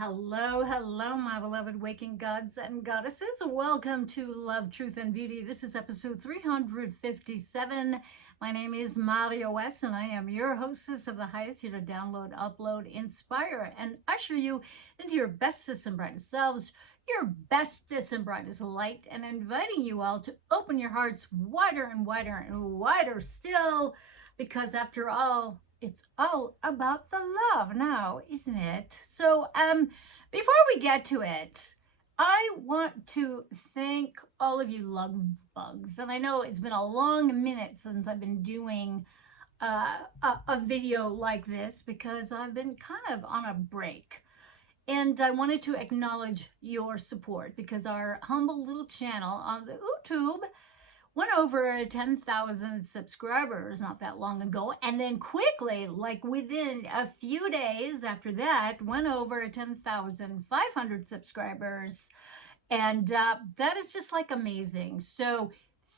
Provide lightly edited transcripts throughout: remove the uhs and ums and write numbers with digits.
Hello, hello, my beloved waking gods and goddesses. Welcome to Love, Truth, and Beauty. This is episode 357. My name is Mario West, and I am your hostess of the highest, here to download, upload, inspire, and usher you into your bestest and brightest selves, your bestest and brightest light, and inviting you all to open your hearts wider and wider and wider still, because after all, it's all about the love now, isn't it? So, before we get to it, I want to thank all of you love bugs. And I know it's been a long minute since I've been doing a video like this because I've been kind of on a break. And I wanted to acknowledge your support because our humble little channel on the YouTube went over 10,000 subscribers not that long ago, and then quickly, like within a few days after that, went over 10,500 subscribers, and that is just like amazing. So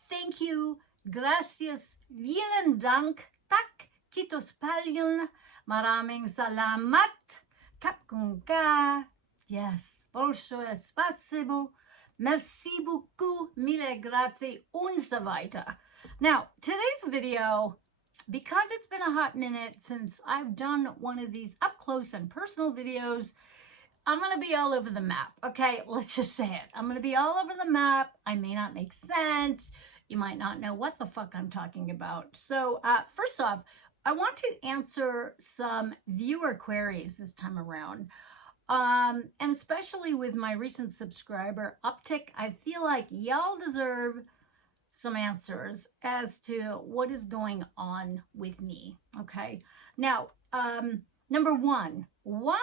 thank you, gracias, vielen Dank, tak, kitos palion, maraming salamat, kapkun ka, yes, большое спасибо. Merci beaucoup, mille grazie, und so weiter. Now, today's video, because it's been a hot minute since I've done one of these up close and personal videos, I'm going to be all over the map. Okay, let's just say it. I'm going to be all over the map. I may not make sense. You might not know what the fuck I'm talking about. So, first off, I want to answer some viewer queries this time around. And especially with my recent subscriber uptick, I feel like y'all deserve some answers as to what is going on with me. Okay. Now, number one, why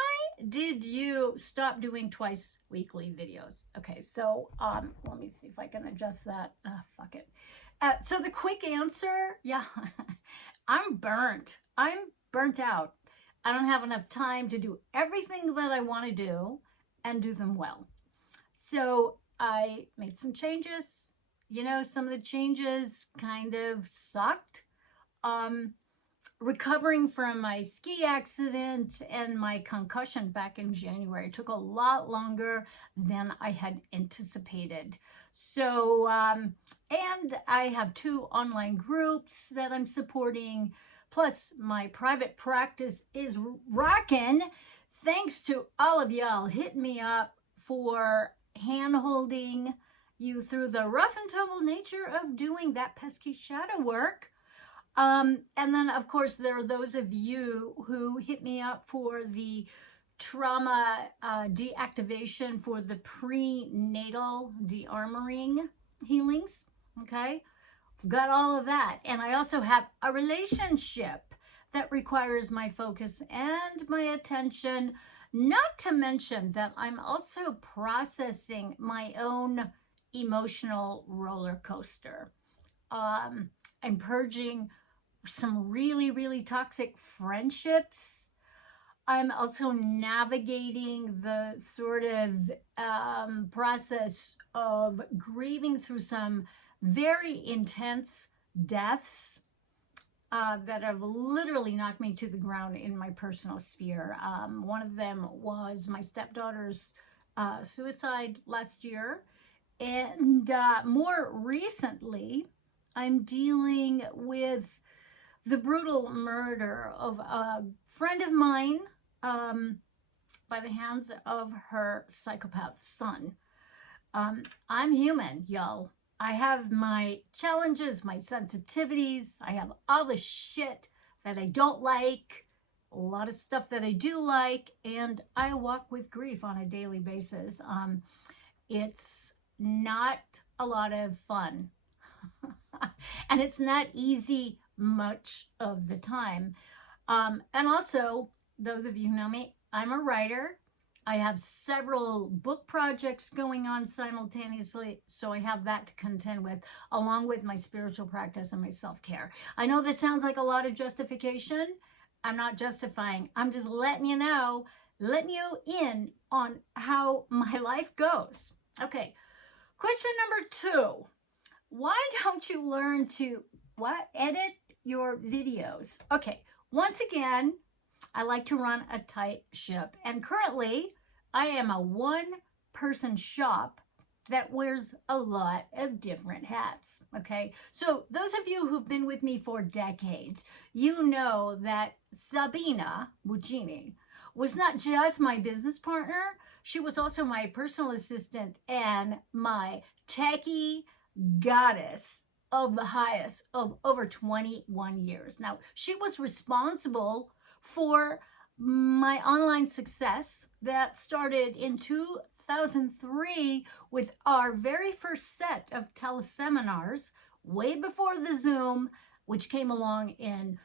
did you stop doing twice weekly videos? Okay. So, let me see if I can adjust that. Fuck it. So the quick answer, yeah, I'm burnt out. I don't have enough time to do everything that I want to do and do them well. So I made some changes. You know, some of the changes kind of sucked. Recovering from my ski accident and my concussion back in January took a lot longer than I had anticipated. So, and I have 2 online groups that I'm supporting. Plus, my private practice is rocking. Thanks to all of y'all hitting me up for hand-holding you through the rough and tumble nature of doing that pesky shadow work. And then, of course, there are those of you who hit me up for the trauma deactivation for the prenatal de-armoring healings. Okay. Got all of that. And I also have a relationship that requires my focus and my attention, not to mention that I'm also processing my own emotional roller coaster. I'm purging some really, really toxic friendships. I'm also navigating the sort of process of grieving through some very intense deaths that have literally knocked me to the ground in my personal sphere. One of them was my stepdaughter's suicide last year. And more recently, I'm dealing with the brutal murder of a friend of mine by the hands of her psychopath son. I'm human, y'all. I have my challenges, my sensitivities. I have all the shit that I don't like, a lot of stuff that I do like, and I walk with grief on a daily basis. It's not a lot of fun. And it's not easy much of the time. And also, those of you who know me, I'm a writer. I have several book projects going on simultaneously, so I have that to contend with, along with my spiritual practice and my self-care. I know that sounds like a lot of justification. I'm not justifying. I'm just letting you know, letting you in on how my life goes. Okay, question number 2. Why don't you learn to edit your videos? Okay, once again, I like to run a tight ship, and currently I am a one-person shop that wears a lot of different hats. Okay. So, those of you who've been with me for decades, you know that Sabina Buccini was not just my business partner, she was also my personal assistant and my techie goddess of the highest of over 21 years. Now, she was responsible for my online success that started in 2003 with our very first set of teleseminars, way before the Zoom, which came along in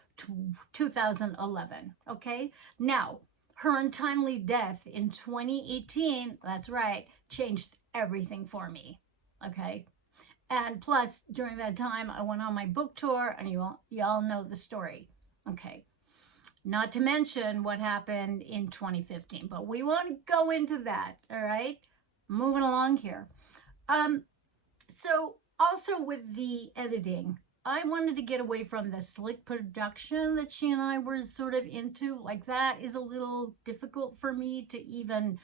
2011. Okay. Now, her untimely death in 2018, that's right, changed everything for me. Okay. And plus, during that time, I went on my book tour, and you all know the story. Okay. Not to mention what happened in 2015, but we won't go into that. All right. Moving along here. Um, so also with the editing, I wanted to get away from the slick production that she and I were sort of into. Like, that is a little difficult for me to even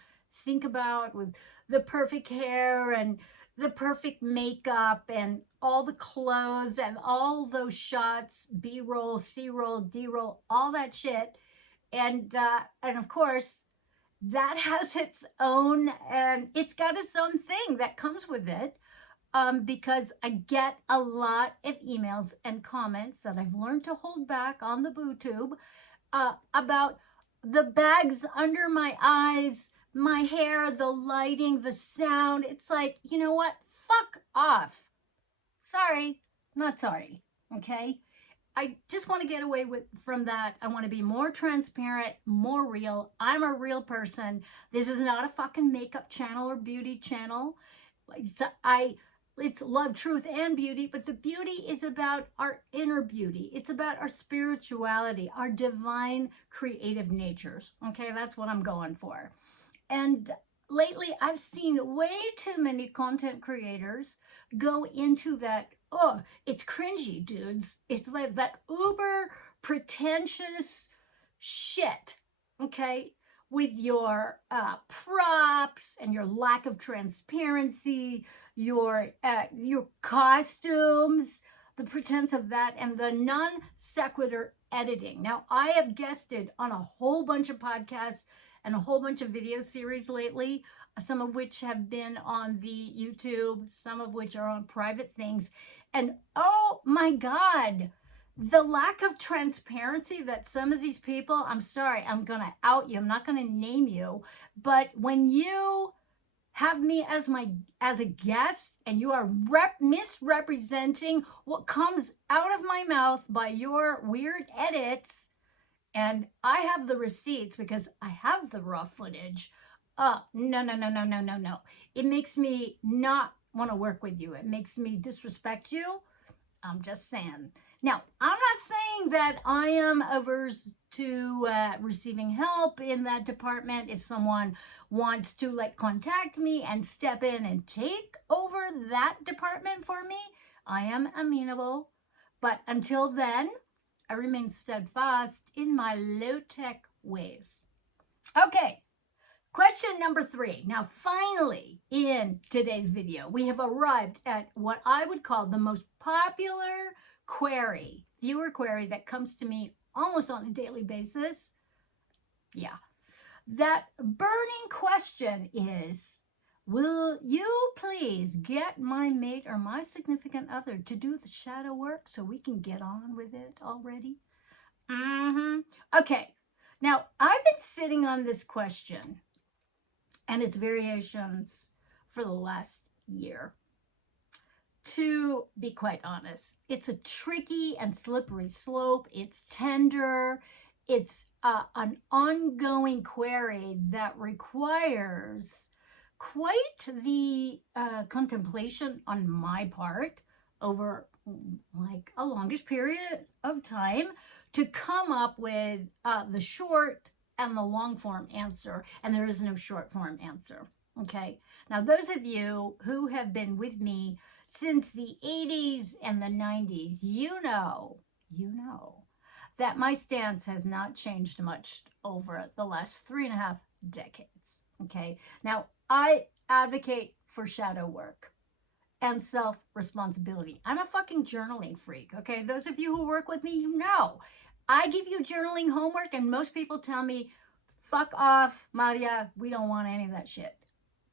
think about, with the perfect hair and the perfect makeup and all the clothes and all those shots, B-roll, C-roll, D-roll, all that shit. And of course, that has its own, and it's got its own thing that comes with it, because I get a lot of emails and comments that I've learned to hold back on the BooTube, about the bags under my eyes, my hair, the lighting, the sound. It's like, you know what? Fuck off. Sorry, not sorry. Okay? I just want to get away from that. I want to be more transparent, more real. I'm a real person. This is not a fucking makeup channel or beauty channel. It's love, truth, and beauty, but the beauty is about our inner beauty. It's about our spirituality, our divine creative natures. Okay, that's what I'm going for. And lately, I've seen way too many content creators go into that. Oh, it's cringy, dudes. It's like that uber pretentious shit. Okay, with your props and your lack of transparency, your costumes, the pretense of that, and the non sequitur editing. Now, I have guested on a whole bunch of podcasts and a whole bunch of video series lately, some of which have been on the YouTube, some of which are on private things. And oh my God, the lack of transparency that some of these people, I'm sorry, I'm going to out you, I'm not going to name you, but when you have me as a guest and you are misrepresenting what comes out of my mouth by your weird edits, and I have the receipts because I have the raw footage. No, no, no, no, no, no, no. It makes me not want to work with you. It makes me disrespect you. I'm just saying. Now, I'm not saying that I am averse to receiving help in that department. If someone wants to contact me and step in and take over that department for me, I am amenable. But until then, I remain steadfast in my low-tech ways. Okay, question number 3. Now, finally, in today's video, we have arrived at what I would call the most popular viewer query that comes to me almost on a daily basis. Yeah. That burning question is, will you please get my mate or my significant other to do the shadow work so we can get on with it already? Okay. Now, I've been sitting on this question and its variations for the last year. To be quite honest, it's a tricky and slippery slope. It's tender. It's an ongoing query that requires quite the contemplation on my part over a longish period of time to come up with the short and the long form answer. And there is no short form answer. Okay. Now, those of you who have been with me since the 80s and the 90s, you know that my stance has not changed much over the last 3.5 decades. Okay. Now, I advocate for shadow work and self-responsibility. I'm a fucking journaling freak, okay? Those of you who work with me, you know. I give you journaling homework and most people tell me, fuck off, Maria, we don't want any of that shit.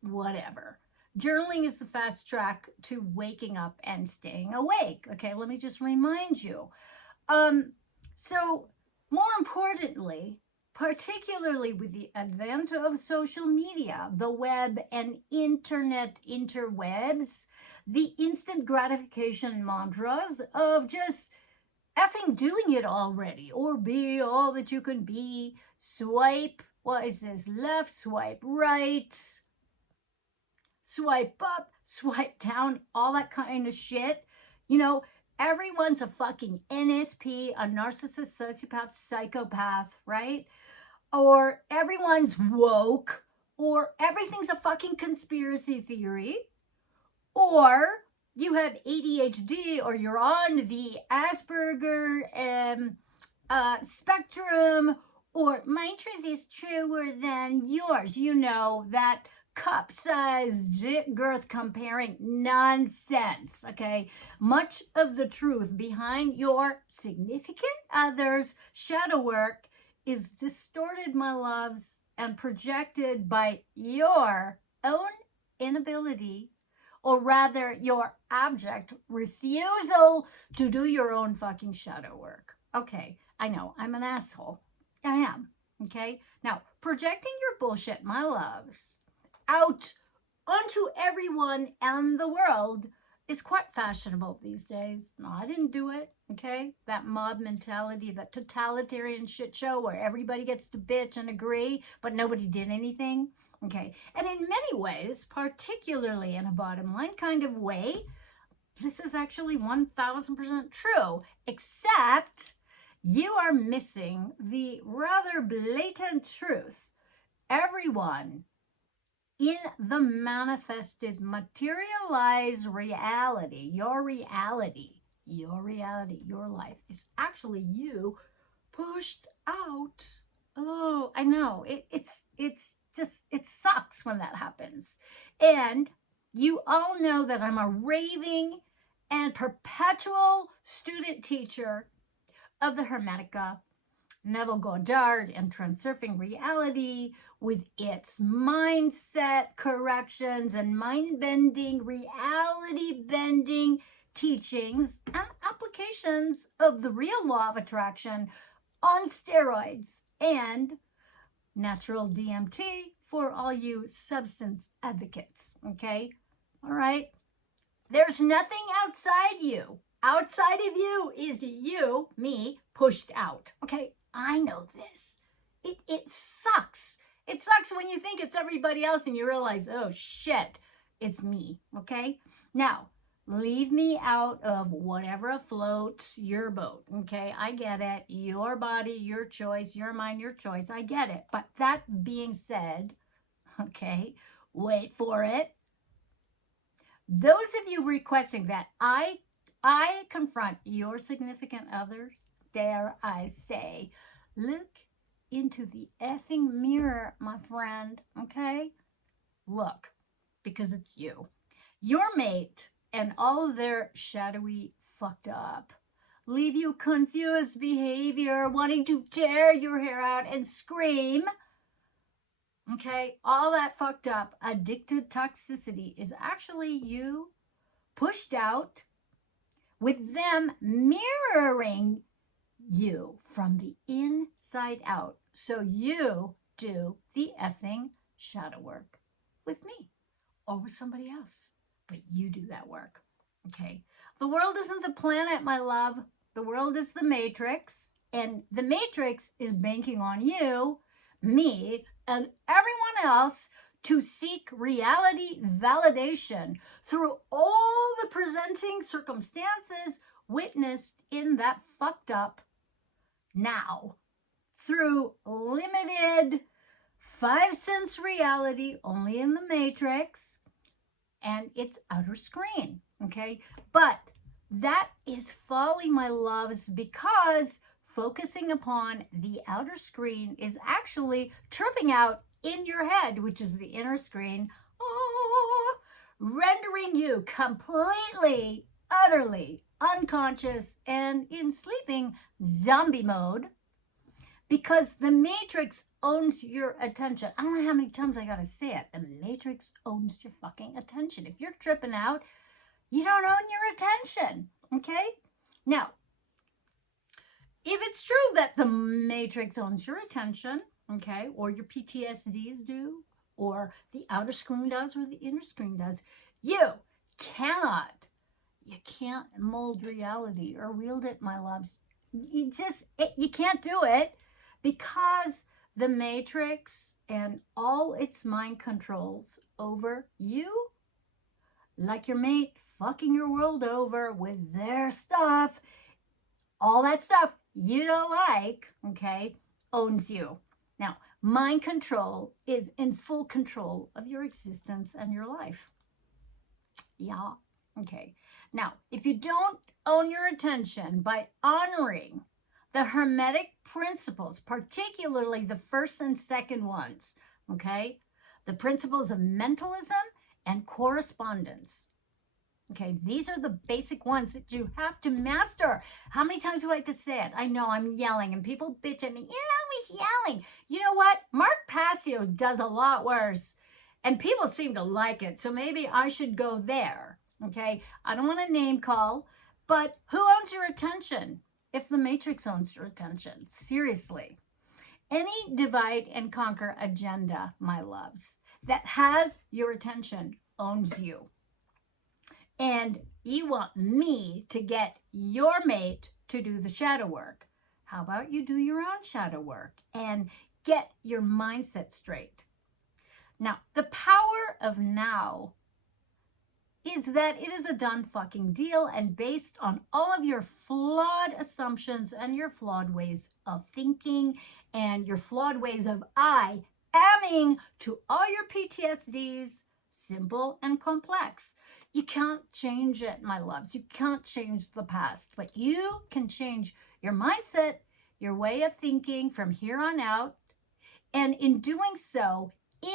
Whatever. Journaling is the fast track to waking up and staying awake, okay? Let me just remind you. Um, so more importantly, particularly with the advent of social media, the web and internet interwebs, the instant gratification mantras of just effing doing it already or be all that you can be, swipe, what is this, left, swipe right, swipe up, swipe down, all that kind of shit. You know, everyone's a fucking NSP, a narcissist, sociopath, psychopath, right? Or everyone's woke, or everything's a fucking conspiracy theory, or you have ADHD, or you're on the Asperger spectrum, or my truth is truer than yours. You know, that cup size dick girth comparing nonsense, okay? Much of the truth behind your significant other's shadow work is distorted, my loves, and projected by your own inability, or rather your abject refusal to do your own fucking shadow work. Okay, I know, I'm an asshole. I am, okay? Now, projecting your bullshit, my loves, out onto everyone and the world is quite fashionable these days. No, I didn't do it, okay? That mob mentality, that totalitarian shit show where everybody gets to bitch and agree, but nobody did anything. Okay, and in many ways, particularly in a bottom line kind of way, this is actually 1000% true, except you are missing the rather blatant truth. Everyone in the manifested, materialized reality, your life is actually you pushed out. Oh, I know. It's just, it sucks when that happens. And you all know that I'm a raving and perpetual student teacher of the Hermetica, Neville Goddard, and Transurfing Reality with its mindset corrections and mind-bending, reality-bending teachings and applications of the real law of attraction on steroids and natural DMT for all you substance advocates, okay? All right? There's nothing outside you. Outside of you is you, me, pushed out, okay? I know this. It sucks. It sucks when you think it's everybody else and you realize, oh shit, it's me, okay? Now, leave me out of whatever floats your boat, okay? I get it. Your body, your choice, your mind, your choice. I get it. But that being said, okay, wait for it. Those of you requesting that I confront your significant others, dare I say, look into the effing mirror, my friend, okay? Look, because it's you. Your mate and all of their shadowy fucked up leave you confused behavior, wanting to tear your hair out and scream. Okay, all that fucked up addicted toxicity is actually you pushed out with them mirroring you from the inside out. So you do the effing shadow work with me or with somebody else, but you do that work. Okay, the world isn't the planet, my love. The world is the matrix, and the matrix is banking on you, me, and everyone else to seek reality validation through all the presenting circumstances witnessed in that fucked up now, through limited 5 sense reality only in the matrix and its outer screen, okay? But that is folly, my loves, because focusing upon the outer screen is actually tripping out in your head, which is the inner screen, rendering you completely, utterly unconscious and in sleeping zombie mode because the matrix owns your attention. I don't know how many times I gotta say it. The matrix owns your fucking attention. If you're tripping out, you don't own your attention. Okay? Now, if it's true that the matrix owns your attention, okay, or your PTSDs do, or the outer screen does, or the inner screen does, you can't mold reality or wield it, my loves. You can't do it because the matrix and all its mind controls over you, like your mate fucking your world over with their stuff, all that stuff you don't like, okay, owns you. Now, mind control is in full control of your existence and your life. Yeah, okay. Now, if you don't own your attention by honoring the Hermetic principles, particularly the first and second ones, okay, the principles of mentalism and correspondence. Okay, these are the basic ones that you have to master. How many times do I have to say it? I know I'm yelling and people bitch at me. You're always yelling. You know what? Mark Passio does a lot worse and people seem to like it. So maybe I should go there. Okay, I don't want to name call, but who owns your attention if the matrix owns your attention? Seriously. Any divide and conquer agenda, my loves, that has your attention owns you. And you want me to get your mate to do the shadow work. How about you do your own shadow work and get your mindset straight? Now, the power of now is that it is a done fucking deal and based on all of your flawed assumptions and your flawed ways of thinking and your flawed ways of adding to all your PTSDs, simple and complex. You can't change it, my loves. You can't change the past, but you can change your mindset, your way of thinking from here on out. And in doing so, in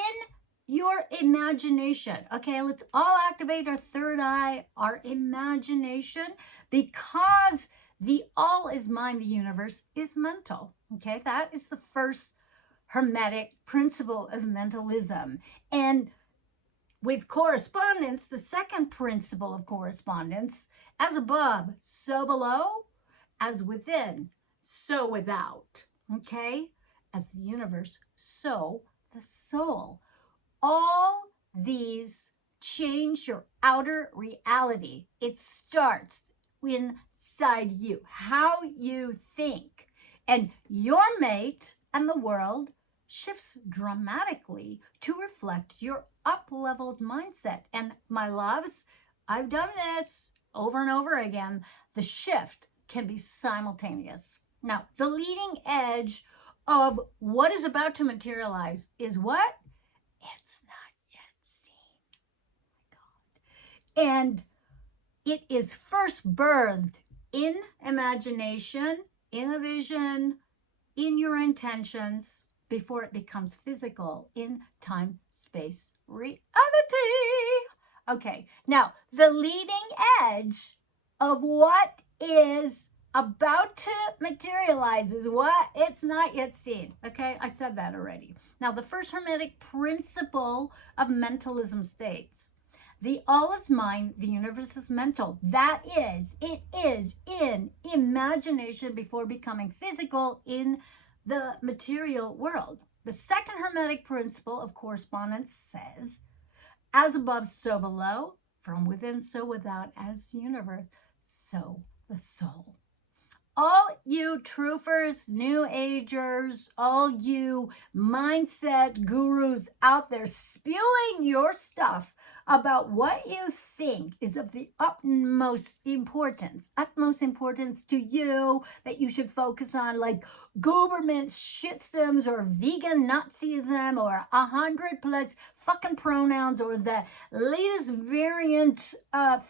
your imagination, okay, let's all activate our third eye, our imagination, because the all is mind, the universe is mental. Okay, that is the first Hermetic principle of mentalism. And with correspondence, the second principle of correspondence, as above, so below, as within, so without. Okay? As the universe, so the soul. All these change your outer reality. It starts inside you, how you think. And your mate and the world shifts dramatically to reflect your up-leveled mindset. And my loves, I've done this over and over again. The shift can be simultaneous. Now, the leading edge of what is about to materialize is what? It's not yet seen. And it is first birthed in imagination, in a vision, in your intentions, before it becomes physical in time, space, reality. Okay, now the leading edge of what is about to materialize is what? It's not yet seen. Okay, I said that already. Now, the first Hermetic principle of mentalism states, the all is mind, the universe is mental. That is, it is in imagination before becoming physical in the material world. The second Hermetic principle of correspondence says, as above, so below, from within, so without, as the universe, so the soul. All you truthers, new agers, all you mindset gurus out there spewing your stuff about what you think is of the utmost importance to you, that you should focus on, like government shitstems or vegan Nazism or 100+ fucking pronouns or the latest variant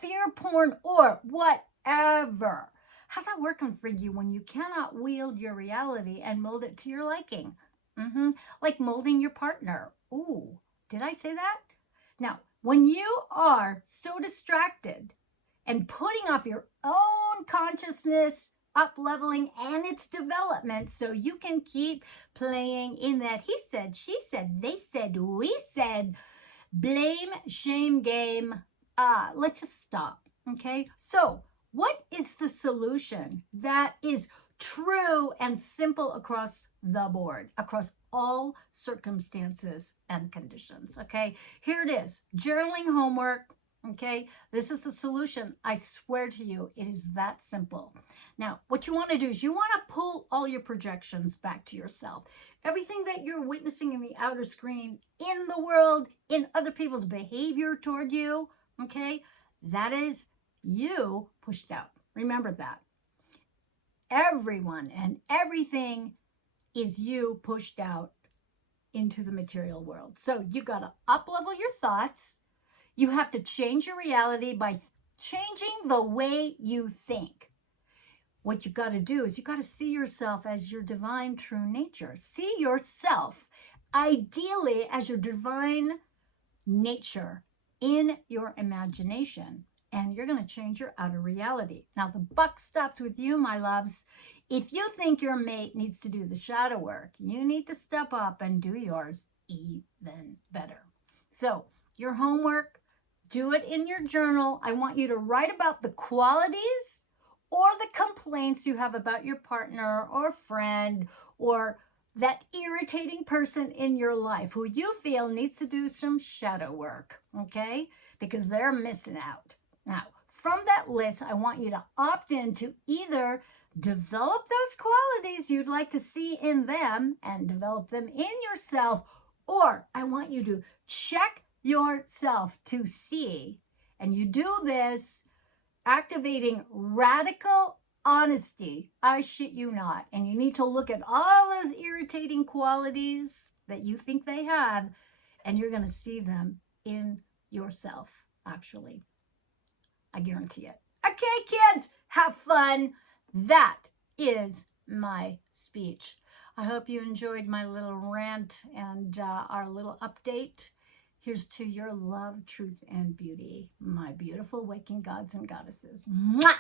fear porn or whatever. How's that working for you when you cannot wield your reality and mold it to your liking? Like molding your partner. Ooh, did I say that? Now, when you are so distracted and putting off your own consciousness, up leveling and its development so you can keep playing in that he said, she said, they said, we said, blame, shame game. Let's just stop. Okay. So, what is the solution that is true and simple across the board, across all circumstances and conditions? Okay. Here it is, journaling homework. Okay. This is the solution. I swear to you, it is that simple. Now, what you want to do is you want to pull all your projections back to yourself. Everything that you're witnessing in the outer screen, in the world, in other people's behavior toward you, okay, that is you pushed out. Remember that. Everyone and everything is you pushed out into the material world. So you got to up level your thoughts. You have to change your reality by changing the way you think. What you got to do is you got to see yourself as your divine true nature. See yourself ideally as your divine nature in your imagination. And you're going to change your outer reality. Now, the buck stops with you, my loves. If you think your mate needs to do the shadow work, you need to step up and do yours even better. So, your homework, do it in your journal. I want you to write about the qualities or the complaints you have about your partner or friend or that irritating person in your life who you feel needs to do some shadow work, okay? Because they're missing out. Now, from that list, I want you to opt in to either develop those qualities you'd like to see in them and develop them in yourself, or I want you to check yourself to see, and you do this activating radical honesty. I shit you not. And you need to look at all those irritating qualities that you think they have, and you're going to see them in yourself, actually. I guarantee it. Okay, kids, have fun. That is my speech. I hope you enjoyed my little rant and our little update. Here's to your love, truth, and beauty, my beautiful waking gods and goddesses. Mwah!